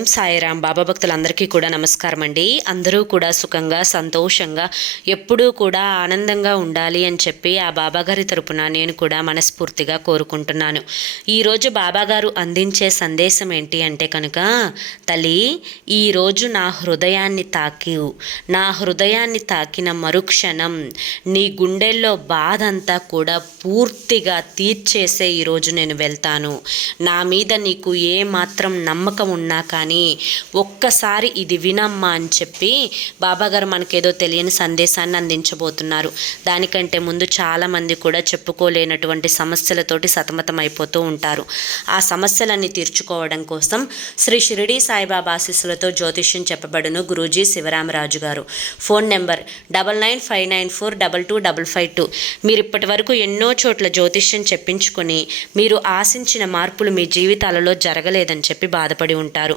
ఓం సాయిరాం బాబా భక్తులందరికీ కూడా నమస్కారం అండి. అందరూ కూడా సుఖంగా సంతోషంగా ఎప్పుడూ కూడా ఆనందంగా ఉండాలి అని చెప్పి ఆ బాబాగారి తరపున నేను కూడా మనస్ఫూర్తిగా కోరుకుంటున్నాను. ఈరోజు బాబాగారు అందించే సందేశం ఏంటి అంటే కనుక తల్లి ఈరోజు నా హృదయాన్ని తాకి నా హృదయాన్ని తాకిన మరుక్షణం నీ గుండెల్లో బాధ అంతా కూడా పూర్తిగా తీర్చేసే ఈరోజు నేను వెళ్తాను. నా మీద నీకు ఏ మాత్రం నమ్మకం ఉన్నా కానీ ఒక్కసారి ఇది వినమ్మా అని చెప్పి బాబాగారు మనకేదో తెలియని సందేశాన్ని అందించబోతున్నారు. దానికంటే ముందు చాలామంది కూడా చెప్పుకోలేనటువంటి సమస్యలతోటి సతమతం అయిపోతూ ఉంటారు. ఆ సమస్యలన్నీ తీర్చుకోవడం కోసం శ్రీ షిరిడి సాయిబాబా ఆశీస్సులతో జ్యోతిష్యం చెప్పబడును గురూజీ శివరామరాజు గారు. Phone number double nine five nine four double two double five two. మీరు ఇప్పటి వరకు ఎన్నో చోట్ల జ్యోతిష్యం చెప్పించుకొని మీరు ఆశించిన మార్పులు మీ జీవితాలలో జరగలేదని చెప్పి బాధపడి ఉంటారు.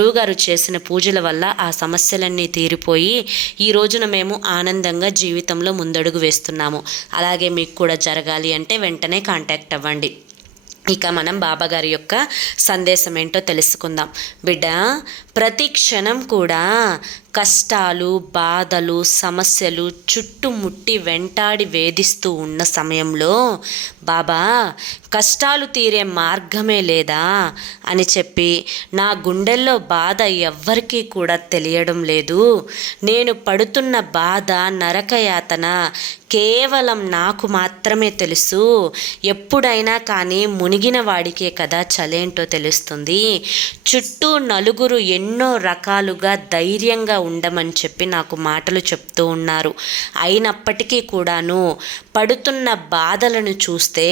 గురువుగారు చేసిన పూజల వల్ల ఆ సమస్యలన్నీ తీరిపోయి ఈ రోజున మేము ఆనందంగా జీవితంలో ముందడుగు వేస్తున్నాము. అలాగే మీకు కూడా జరగాలి అంటే వెంటనే కాంటాక్ట్ అవ్వండి. ఇక మనం బాబాగారి యొక్క సందేశం ఏంటో తెలుసుకుందాం. బిడ్డ ప్రతి క్షణం కూడా కష్టాలు బాధలు సమస్యలు చుట్టుముట్టి వెంటాడి వేధిస్తూ ఉన్న సమయంలో బాబా కష్టాలు తీరే మార్గమే లేదా అని చెప్పి నా గుండెల్లో బాధ ఎవ్వరికీ కూడా తెలియడం లేదు. నేను పడుతున్న బాధ నరకయాతన కేవలం నాకు మాత్రమే తెలుసు. ఎప్పుడైనా కానీ మునిగిన వాడికే కదా చలేంటో తెలుస్తుంది. చుట్టూ నలుగురు ఎన్నో రకాలుగా ధైర్యంగా ఉండమని చెప్పి నాకు మాటలు చెప్తూ ఉన్నారు. అయినప్పటికీ కూడాను పడుతున్న బాధలను చూస్తే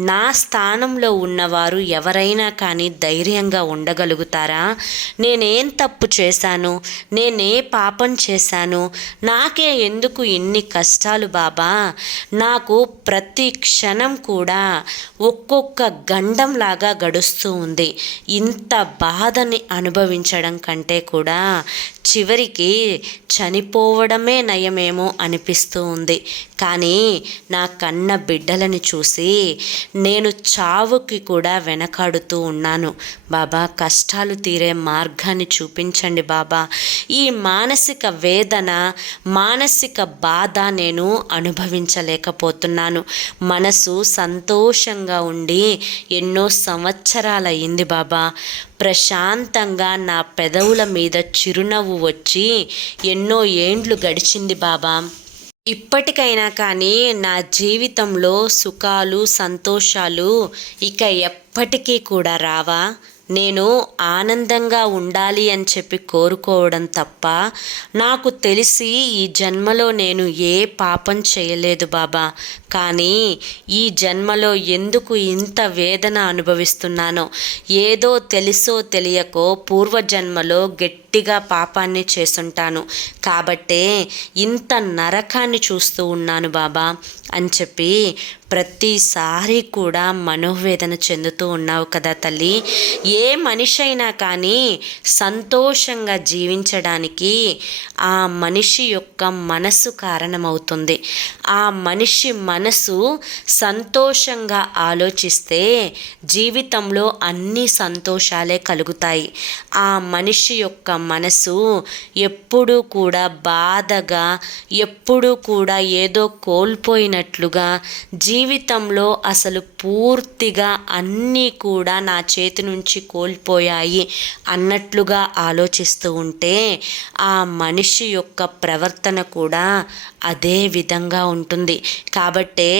నా స్థానంలో ఉన్నవారు ఎవరైనా కానీ ధైర్యంగా ఉండగలుగుతారా? నేనేం తప్పు చేశాను? నేనే పాపం చేశాను? నాకే ఎందుకు ఇన్ని కష్టాలు బాబా? నాకు ప్రతి క్షణం కూడా ఒక్కొక్క గండంలాగా గడుస్తూ ఉంది. ఇంత బాధని అనుభవించడం కంటే కూడా చివరి చివరికి చనిపోవడమే నయమేమో అనిపిస్తూ ఉంది. కానీ నా కన్న బిడ్డలని చూసి నేను చావుకి కూడా వెనకాడుతూ ఉన్నాను. బాబా కష్టాలు తీరే మార్గాన్ని చూపించండి బాబా. ఈ మానసిక వేదన మానసిక బాధ నేను అనుభవించలేకపోతున్నాను. మనసు సంతోషంగా ఉండి ఎన్నో సంవత్సరాలయ్యింది బాబా. ప్రశాంతంగా నా పెదవుల మీద చిరునవ్వు వచ్చి ఎన్నో ఏండ్లు గడిచింది బాబా. ఇప్పటికైనా కానీ నా జీవితంలో సుఖాలు సంతోషాలు ఇక ఎప్పటికీ కూడా రావా. నేను ఆనందంగా ఉండాలి అని చెప్పి కోరుకోవడం తప్ప నాకు తెలిసి ఈ జన్మలో నేను ఏ పాపం చేయలేదు బాబా. కానీ ఈ జన్మలో ఎందుకు ఇంత వేదన అనుభవిస్తున్నానో? ఏదో తెలుసో తెలియకో పూర్వజన్మలో గట్టిగా పాపాన్ని చేసుంటాను కాబట్టే ఇంత నరకాన్ని చూస్తూ ఉన్నాను బాబా అని చెప్పి ప్రతిసారి కూడా మనోవేదన చెందుతూ ఉన్నావు కదా తల్లి. ఏ మనిషి అయినా కానీ సంతోషంగా జీవించడానికి ఆ మనిషి యొక్క మనసు కారణమవుతుంది. ఆ మనిషి మనసు సంతోషంగా ఆలోచిస్తే జీవితంలో అన్ని సంతోషాలే కలుగుతాయి. ఆ మనిషి యొక్క మనసు ఎప్పుడూ కూడా బాధగా ఎప్పుడూ కూడా ఏదో కోల్పోయినట్లుగా జీవితంలో అసలు పూర్తిగా అన్నీ కూడా నా చేతి నుంచి కోల్పోయాయి అన్నట్లుగా ఆలోచిస్తూ ఉంటే ఆ మనిషి యొక్క ప్రవర్తన కూడా అదే విధంగా ఉంటుంది. కాబట్టి కాబట్టే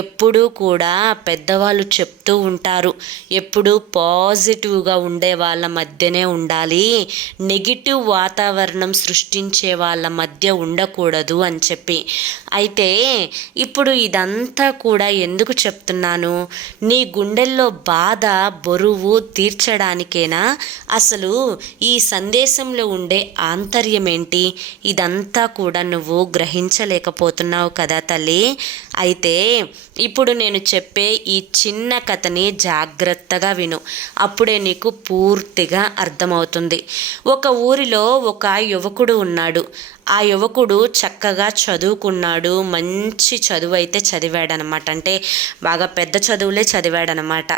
ఎప్పుడూ కూడా పెద్దవాళ్ళు చెప్తూ ఉంటారు. ఎప్పుడూ పాజిటివ్గా ఉండే వాళ్ళ మధ్యనే ఉండాలి. నెగిటివ్ వాతావరణం సృష్టించే వాళ్ళ మధ్య ఉండకూడదు అని చెప్పి. అయితే ఇప్పుడు ఇదంతా కూడా ఎందుకు చెప్తున్నాను? నీ గుండెల్లో బాధ బరువు తీర్చడానికేనా? అసలు ఈ సందేశంలో ఉండే ఆంతర్యం ఏంటి ఇదంతా కూడా నువ్వు గ్రహించలేకపోతున్నావు కదా తల్లి. అయితే ఇప్పుడు నేను చెప్పే ఈ చిన్న కథని జాగ్రత్తగా విను. అప్పుడే నీకు పూర్తిగా అర్థమవుతుంది. ఒక ఊరిలో ఒక యువకుడు ఉన్నాడు. ఆ యువకుడు చక్కగా చదువుకున్నాడు. మంచి చదువు అయితే చదివాడనమాట. అంటే బాగా పెద్ద చదువులే చదివాడనమాట.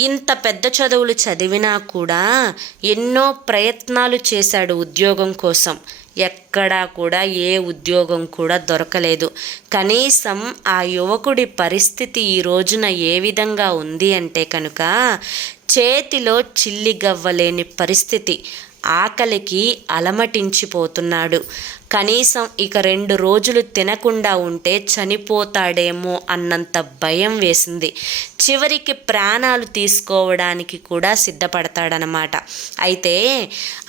ఇంత పెద్ద చదువులు చదివినా కూడా ఎన్నో ప్రయత్నాలు చేశాడు ఉద్యోగం కోసం. ఎక్కడా కూడా ఏ ఉద్యోగం కూడా దొరకలేదు. కనీసం ఆ యువకుడి పరిస్థితి ఈ రోజున ఏ విధంగా ఉంది అంటే కనుక చేతిలో చిల్లిగవ్వలేని పరిస్థితి. ఆకలికి అలమటించిపోతున్నాడు. కనీసం ఇక రెండు రోజులు తినకుండా ఉంటే చనిపోతాడేమో అన్నంత భయం వేసింది. చివరికి ప్రాణాలు తీసుకోవడానికి కూడా సిద్ధపడతాడనమాట అయితే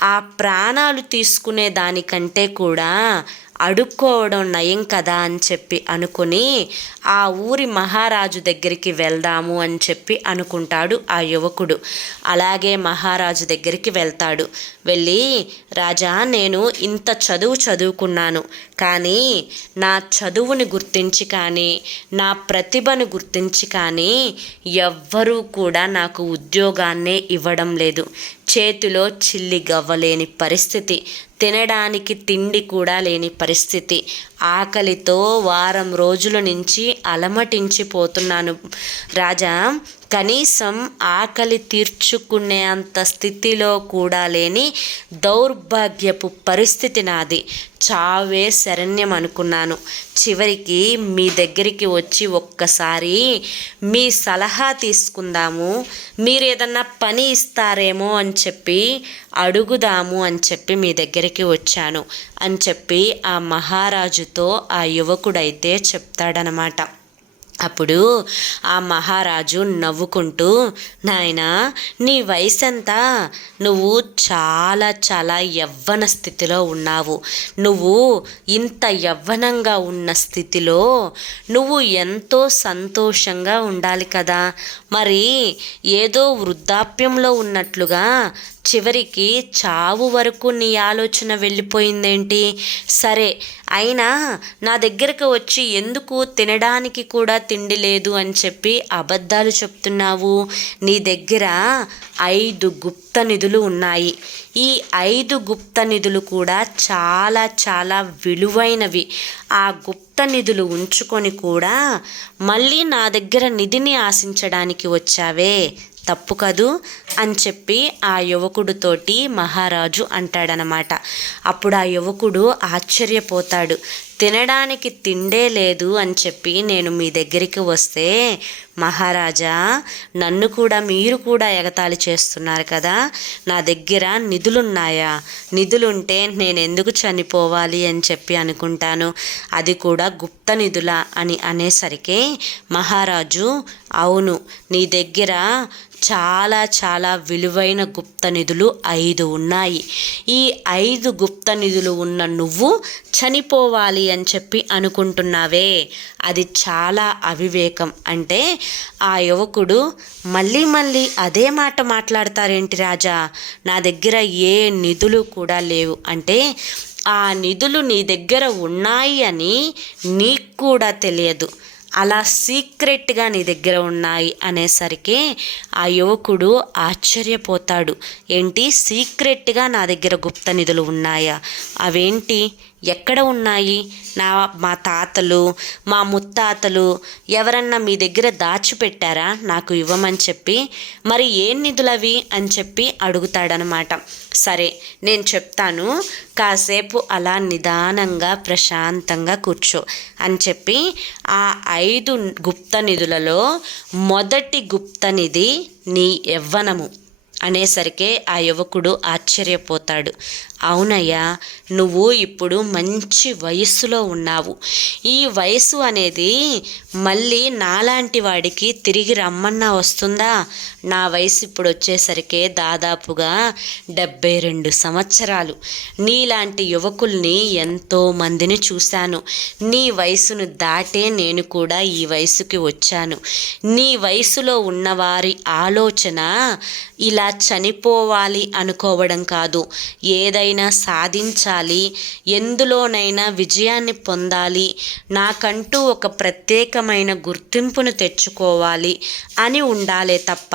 ఆ ప్రాణాలు తీసుకునే దానికంటే కూడా అడుక్కోవడం నయం కదా అని చెప్పి అనుకుని ఆ ఊరి మహారాజు దగ్గరికి వెళ్దాము అని చెప్పి అనుకుంటాడు ఆ యువకుడు. అలాగే మహారాజు దగ్గరికి వెళ్తాడు. వెళ్ళి రాజా నేను ఇంత చదువు చదువుకున్నాను. కానీ నా చదువుని గుర్తించి కానీ నా ప్రతిభను గుర్తించి కానీ ఎవ్వరూ కూడా నాకు ఉద్యోగాన్నే ఇవ్వడం లేదు. చేతిలో చిల్లి గవ్వలేని పరిస్థితి తినడానికి తిండి కూడా లేని పరిస్థితి. ఆకలితో వారం రోజుల నుంచి అలమటించిపోతున్నాను. రాజా కనీసం ఆకలి తీర్చుకునే అంత స్థితిలో కూడా లేని దౌర్భాగ్యపు పరిస్థితి నాది. చావే శరణ్యం అనుకున్నాను. చివరికి మీ దగ్గరికి వచ్చి ఒక్కసారి మీ సలహా తీసుకుందాము. మీరు ఏదన్నా పని ఇస్తారేమో అని చెప్పి అడుగుదాము అని చెప్పి మీ దగ్గరికి వచ్చాను. అని చెప్పి ఆ మహారాజు రాజుతో ఆ యువకుడైతే చెప్తాడనమాట. అప్పుడు ఆ మహారాజు నవ్వుకుంటూ నాయనా నీ వయసు ఎంత నువ్వు చాలా చాలా యవ్వన స్థితిలో ఉన్నావు. నువ్వు ఇంత యవ్వనంగా ఉన్న స్థితిలో నువ్వు ఎంతో సంతోషంగా ఉండాలి కదా. మరి ఏదో వృద్ధాప్యంలో ఉన్నట్లుగా చివరికి చావు వరకు నీ ఆలోచన వెళ్ళిపోయిందేంటి? సరే అయినా నా దగ్గరకు వచ్చి ఎందుకు తినడానికి కూడా తిండి లేదు అని చెప్పి అబద్ధాలు చెప్తున్నావు? నీ దగ్గర ఐదు గుప్త నిధులు ఉన్నాయి. ఈ ఐదు గుప్త నిధులు కూడా చాలా చాలా విలువైనవి. ఆ గుప్త కొత్త నిధులు ఉంచుకొని కూడా మళ్ళీ నా దగ్గర నిధిని ఆశించడానికి వచ్చావే. తప్పు కదూ? అని చెప్పి ఆ యువకుడితోటి మహారాజు అంటాడనమాట. అప్పుడు ఆ యువకుడు ఆశ్చర్యపోతాడు. తినడానికి తిండే లేదు అని చెప్పి నేను మీ దగ్గరికి వస్తే మహారాజా నన్ను కూడా మీరు కూడా ఎగతాళి చేస్తున్నారు కదా. నా దగ్గర నిధులున్నాయా? నిధులుంటే నేను ఎందుకు చనిపోవాలి అని చెప్పి అనుకుంటాను. అది కూడా గుప్త నిధుల అని అనేసరికి మహారాజు అవును నీ దగ్గర చాలా చాలా విలువైన గుప్త నిధులు ఐదు ఉన్నాయి. ఈ ఐదు గుప్త నిధులు ఉన్న నువ్వు చనిపోవాలి అని చెప్పి అనుకుంటున్నావే. అది చాలా అవివేకం. అంటే ఆ యువకుడు మళ్ళీ మళ్ళీ అదే మాట మాట్లాడతారేంటి రాజా? నా దగ్గర ఏ నిధులు కూడా లేవు. అంటే ఆ నిధులు నీ దగ్గర ఉన్నాయి అని నీకు కూడా తెలియదు. అలా సీక్రెట్గా నీ దగ్గర ఉన్నాయి అనేసరికి ఆ యువకుడు ఆశ్చర్యపోతాడు. ఏంటి? సీక్రెట్గా నా దగ్గర గుప్త నిధులు ఉన్నాయా? అవేంటి? ఎక్కడ ఉన్నాయి? నా మా తాతలు మా ముత్తాతలు ఎవరన్నా మీ దగ్గర దాచిపెట్టారా? నాకు ఇవ్వమని చెప్పి మరి ఏం నిధులవి అని చెప్పి అడుగుతాడనమాట. సరే నేను చెప్తాను. కాసేపు అలా నిదానంగా ప్రశాంతంగా కూర్చో అని చెప్పి ఆ ఐదు గుప్త నిధులలో మొదటి గుప్త నిధి నీ యవ్వనము. అనేసరికే ఆ యువకుడు ఆశ్చర్యపోతాడు. అవునయ్యా నువ్వు ఇప్పుడు మంచి వయస్సులో ఉన్నావు. ఈ వయసు అనేది మళ్ళీ నాలాంటి వాడికి తిరిగి రమ్మన్నా వస్తుందా? నా వయసు ఇప్పుడు వచ్చేసరికి దాదాపుగా డెబ్బై రెండు సంవత్సరాలు. నీలాంటి యువకుల్ని ఎంతో మందిని చూశాను. నీ వయసును దాటే నేను కూడా ఈ వయసుకి వచ్చాను. నీ వయసులో ఉన్నవారి ఆలోచన ఇలా చనిపోవాలి అనుకోవడం కాదు. ఏదైనా సాధించాలి ఎందులోనైనా విజయాన్ని పొందాలి నాకంటూ ఒక ప్రత్యేకమైన గుర్తింపును తెచ్చుకోవాలి అని ఉండాలే తప్ప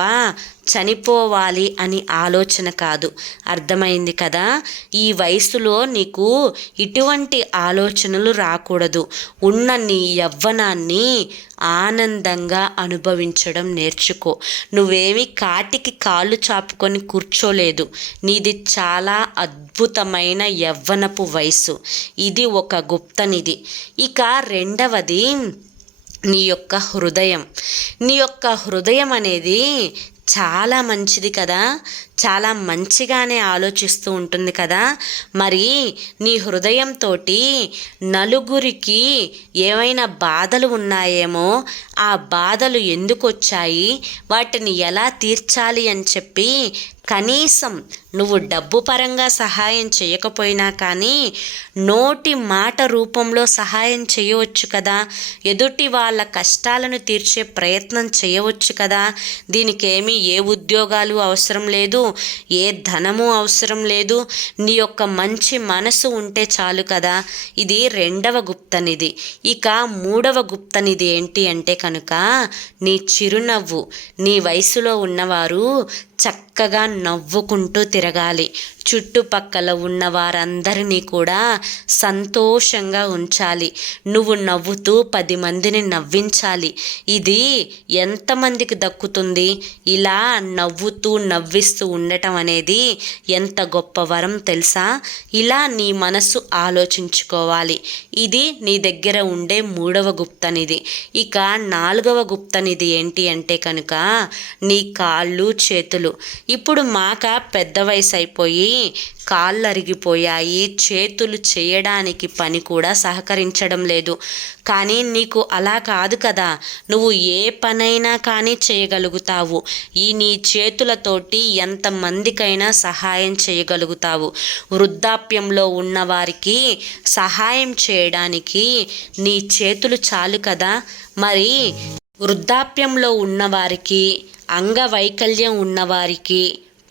చనిపోవాలి అని ఆలోచన కాదు. అర్థమైంది కదా? ఈ వయసులో నీకు ఇటువంటి ఆలోచనలు రాకూడదు. ఉన్న నీ యవ్వనాన్ని ఆనందంగా అనుభవించడం నేర్చుకో. నువ్వేమి కాటికి కాళ్ళు చాపుకొని కూర్చోలేదు. నీది చాలా అద్భుతమైన యవ్వనపు వయసు. ఇది ఒక గుప్తనిది ఇక రెండవది నీ యొక్క హృదయం. నీ యొక్క హృదయం అనేది చాలా మంచిది కదా. చాలా మంచిగానే ఆలోచిస్తూ ఉంటుంది కదా. మరి నీ హృదయంతో నలుగురికి ఏమైనా బాధలు ఉన్నాయేమో ఆ బాధలు ఎందుకు వచ్చాయి వాటిని ఎలా తీర్చాలి అని చెప్పి కనీసం నువ్వు డబ్బు పరంగా సహాయం చేయకపోయినా కానీ నోటి మాట రూపంలో సహాయం చేయవచ్చు కదా. ఎదుటి వాళ్ళ కష్టాలను తీర్చే ప్రయత్నం చేయవచ్చు కదా. దీనికి ఏమీ ఏ ఉద్యోగాలు అవసరం లేదు ఏ ధనము అవసరం లేదు. నీ యొక్క మంచి మనసు ఉంటే చాలు కదా. ఇది రెండవ గుప్తనిధి ఇక మూడవ గుప్తనిధి ఏంటి అంటే కనుక నీ చిరునవ్వు. నీ వయసులో ఉన్నవారు చక్కగా నవ్వుకుంటూ తిరగాలి. చుట్టుపక్కల ఉన్న వారందరినీ కూడా సంతోషంగా ఉంచాలి. నువ్వు నవ్వుతూ పది మందిని నవ్వించాలి. ఇది ఎంతమందికి దక్కుతుంది? ఇలా నవ్వుతూ నవ్విస్తూ ఉండటం అనేది ఎంత గొప్ప వరం తెలుసా? ఇలా నీ మనసు ఆలోచించుకోవాలి. ఇది నీ దగ్గర ఉండే మూడవ గుప్తనిది ఇక నాలుగవ గుప్తనిది ఏంటి అంటే కనుక నీ కాళ్ళు చేతులు. ఇప్పుడు మాక పెద్ద వయసు అయిపోయి కాళ్ళు అరిగిపోయాయి చేతులు చేయడానికి పని కూడా సహకరించడం లేదు. కానీ నీకు అలా కాదు కదా. నువ్వు ఏ పనైనా కానీ చేయగలుగుతావు. ఈ నీ చేతులతోటి ఎంతమందికైనా సహాయం చేయగలుగుతావు. వృద్ధాప్యంలో ఉన్నవారికి సహాయం చేయడానికి నీ చేతులు చాలు కదా. మరి వృద్ధాప్యంలో ఉన్నవారికి అంగవైకల్యం ఉన్నవారికి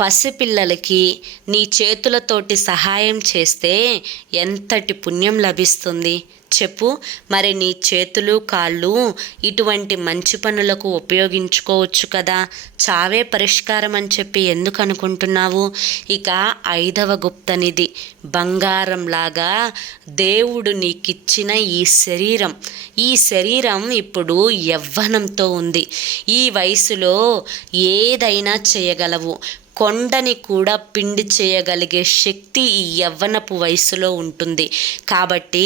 పసిపిల్లలకి నీ చేతులతోటి సహాయం చేస్తే ఎంతటి పుణ్యం లభిస్తుంది? చెప్పు. మరి నీ చేతులు కాళ్ళు ఇటువంటి మంచి పనులకు ఉపయోగించుకోవచ్చు కదా. చావే పరిష్కారం అని చెప్పి ఎందుకు అనుకుంటున్నావు? ఇక ఐదవ గుప్తనిది బంగారంలాగా దేవుడు నీకిచ్చిన ఈ శరీరం. ఈ శరీరం ఇప్పుడు యవ్వనంతో ఉంది. ఈ వయసులో ఏదైనా చేయగలవు. కొండని కూడా పిండి చేయగలిగే శక్తి ఈ యవ్వనపు వయసులో ఉంటుంది. కాబట్టి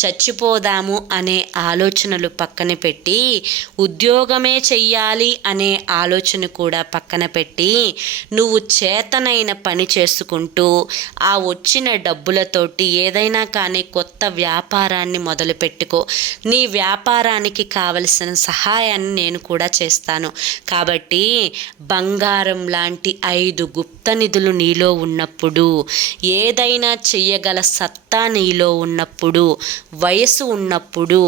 చచ్చిపోదాము అనే ఆలోచనలు పక్కన పెట్టి ఉద్యోగమే చెయ్యాలి అనే ఆలోచన కూడా పక్కన పెట్టి నువ్వు చేతనైన పని చేసుకుంటూ ఆ వచ్చిన డబ్బులతోటి ఏదైనా కానీ కొత్త వ్యాపారాన్ని మొదలుపెట్టుకో. నీ వ్యాపారానికి కావలసిన సహాయాన్ని నేను కూడా చేస్తాను. కాబట్టి బంగారం లాంటి ఐ ఐదు గుప్త నిధులు నీలో ఉన్నప్పుడు ఏదైనా చెయ్యగల సత్తా నీలో ఉన్నప్పుడు వయసు ఉన్నప్పుడు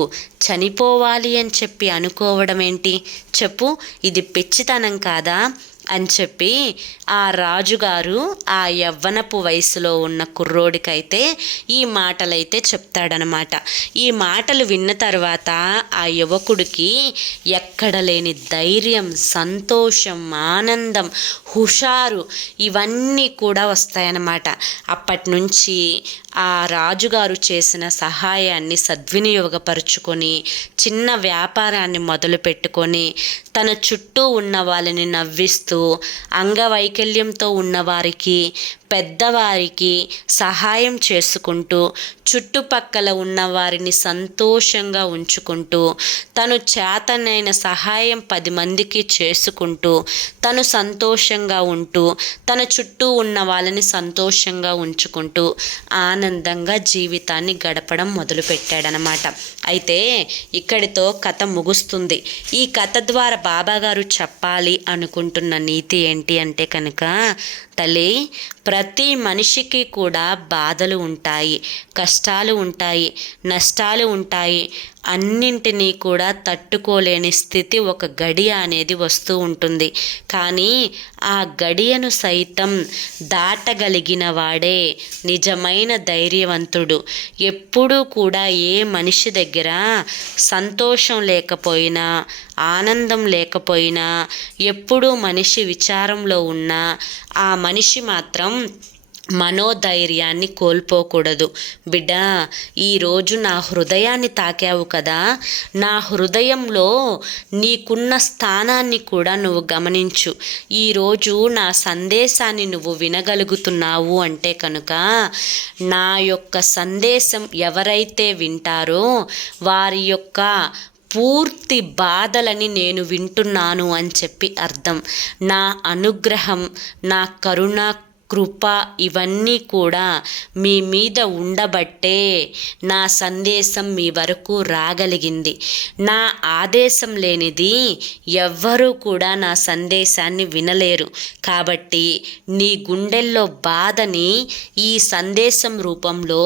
చనిపోవాలి అని చెప్పి అనుకోవడం ఏంటి చెప్పు ఇది పిచ్చితనం కాదా? అని చెప్పి ఆ రాజుగారు ఆ యవ్వనపు వయసులో ఉన్న కుర్రోడికైతే ఈ మాటలైతే చెప్తాడనమాట. ఈ మాటలు విన్న తర్వాత ఆ యువకుడికి ఎక్కడ లేని ధైర్యం సంతోషం ఆనందం హుషారు ఇవన్నీ కూడా వస్తాయన్నమాట అప్పటి నుంచి ఆ రాజుగారు చేసిన సహాయాన్ని సద్వినియోగపరుచుకొని చిన్న వ్యాపారాన్ని మొదలు పెట్టుకొని తన చుట్టూ ఉన్న వాళ్ళని నవ్విస్తూ అంగవైకల్యంతో ఉన్నవారికి పెద్దవారికి సహాయం చేసుకుంటూ చుట్టుపక్కల ఉన్న వారిని సంతోషంగా ఉంచుకుంటూ తను చేతనైన సహాయం పది మందికి చేసుకుంటూ తను సంతోషంగా ఉంటూ తన చుట్టూ ఉన్న వాళ్ళని సంతోషంగా ఉంచుకుంటూ ఆనందంగా జీవితాన్ని గడపడం మొదలుపెట్టాడనమాట అయితే ఇక్కడితో కథ ముగుస్తుంది. ఈ కథ ద్వారా బాబాగారు చెప్పాలి అనుకుంటున్న నీతి ఏంటి అంటే కనుక తల్లి ప్రతి మనిషికి కూడా బాధలు ఉంటాయి కష్టాలు ఉంటాయి నష్టాలు ఉంటాయి. అన్నింటినీ కూడా తట్టుకోలేని స్థితి ఒక గడియ అనేది వస్తూ ఉంటుంది. కానీ ఆ గడియను సైతం దాటగలిగిన వాడే నిజమైన ధైర్యవంతుడు. ఎప్పుడూ కూడా ఏ మనిషి దగ్గర సంతోషం లేకపోయినా ఆనందం లేకపోయినా ఎప్పుడూ మనిషి విచారంలో ఉన్నా ఆ మనిషి మాత్రం మనోధైర్యాన్ని కోల్పోకూడదు. బిడ్డ ఈరోజు నా హృదయాన్ని తాకావు కదా. నా హృదయంలో నీకున్న స్థానాన్ని కూడా నువ్వు గమనించు. ఈరోజు నా సందేశాన్ని నువ్వు వినగలుగుతున్నావు అంటే కనుక నా యొక్క సందేశం ఎవరైతే వింటారో వారి యొక్క పూర్తి బాధలని నేను వింటున్నాను అని చెప్పి అర్థం. నా అనుగ్రహం నా కరుణ కృప ఇవన్నీ కూడా మీ మీద ఉండబట్టే నా సందేశం మీ వరకు రాగలిగింది. నా ఆదేశం లేనిది ఎవ్వరూ కూడా నా సందేశాన్ని వినలేరు. కాబట్టి నీ గుండెల్లో బాధని ఈ సందేశం రూపంలో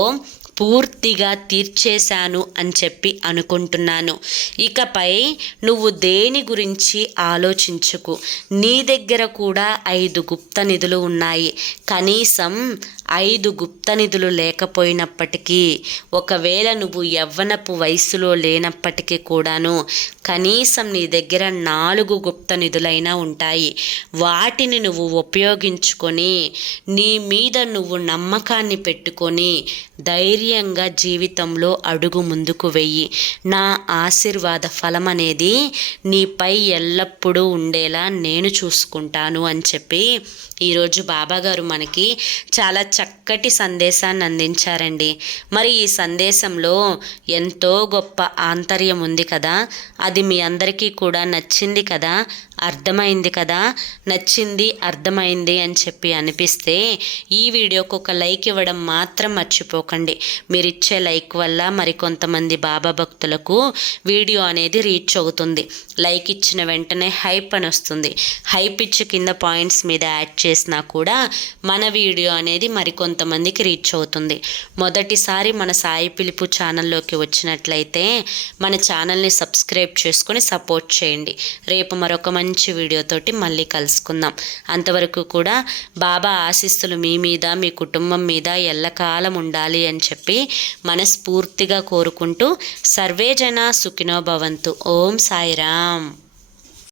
పూర్తిగా తీర్చేశాను అని చెప్పి అనుకుంటున్నాను. ఇకపై నువ్వు దేని గురించి ఆలోచించుకు? నీ దగ్గర కూడా ఐదు గుప్త నిధులు ఉన్నాయి. కనీసం ఐదు గుప్త నిధులు లేకపోయినప్పటికీ ఒకవేళ నువ్వు యవ్వనపు వయస్సులో లేనప్పటికీ కూడాను కనీసం నీ దగ్గర నాలుగు గుప్త నిధులైనా ఉంటాయి. వాటిని నువ్వు ఉపయోగించుకొని నీ మీద నువ్వు నమ్మకాన్ని పెట్టుకొని ధైర్యంగా జీవితంలో అడుగు ముందుకు వెయ్యి. నా ఆశీర్వాద ఫలం అనేది నీపై ఎల్లప్పుడూ ఉండేలా నేను చూసుకుంటాను అని చెప్పి ఈరోజు బాబాగారు మనకి చాలా చక్కటి సందేశాన్ని అందించారండి మరి ఈ సందేశంలో ఎంతో గొప్ప ఆంతర్యం ఉంది కదా. అది మీ అందరికీ కూడా నచ్చింది కదా. అర్థమైంది కదా? నచ్చింది అర్థమైంది అని చెప్పి అనిపిస్తే ఈ వీడియోకు ఒక లైక్ ఇవ్వడం మాత్రం మర్చిపోకండి. మీరు ఇచ్చే లైక్ వల్ల మరికొంతమంది బాబా భక్తులకు వీడియో అనేది రీచ్ అవుతుంది. లైక్ ఇచ్చిన వెంటనే హైప్ అని వస్తుంది. హైప్ ఇచ్చి కింద పాయింట్స్ మీద యాడ్ చేసినా కూడా మన వీడియో అనేది మరికొంతమందికి రీచ్ అవుతుంది. మొదటిసారి మన సాయి పిలుపు ఛానల్లోకి వచ్చినట్లయితే మన ఛానల్ని సబ్స్క్రైబ్ చేసుకొని సపోర్ట్ చేయండి. రేపు మరొక మంచి వీడియోతోటి మళ్ళీ కలుసుకుందాం. అంతవరకు కూడా బాబా ఆశీస్సులు మీ మీద మీ కుటుంబం మీద ఎల్లకాలం ఉండాలి అని చెప్పి మనస్ఫూర్తిగా కోరుకుంటూ సర్వేజన సుఖినో భవంతు. ఓం సాయిరామ్.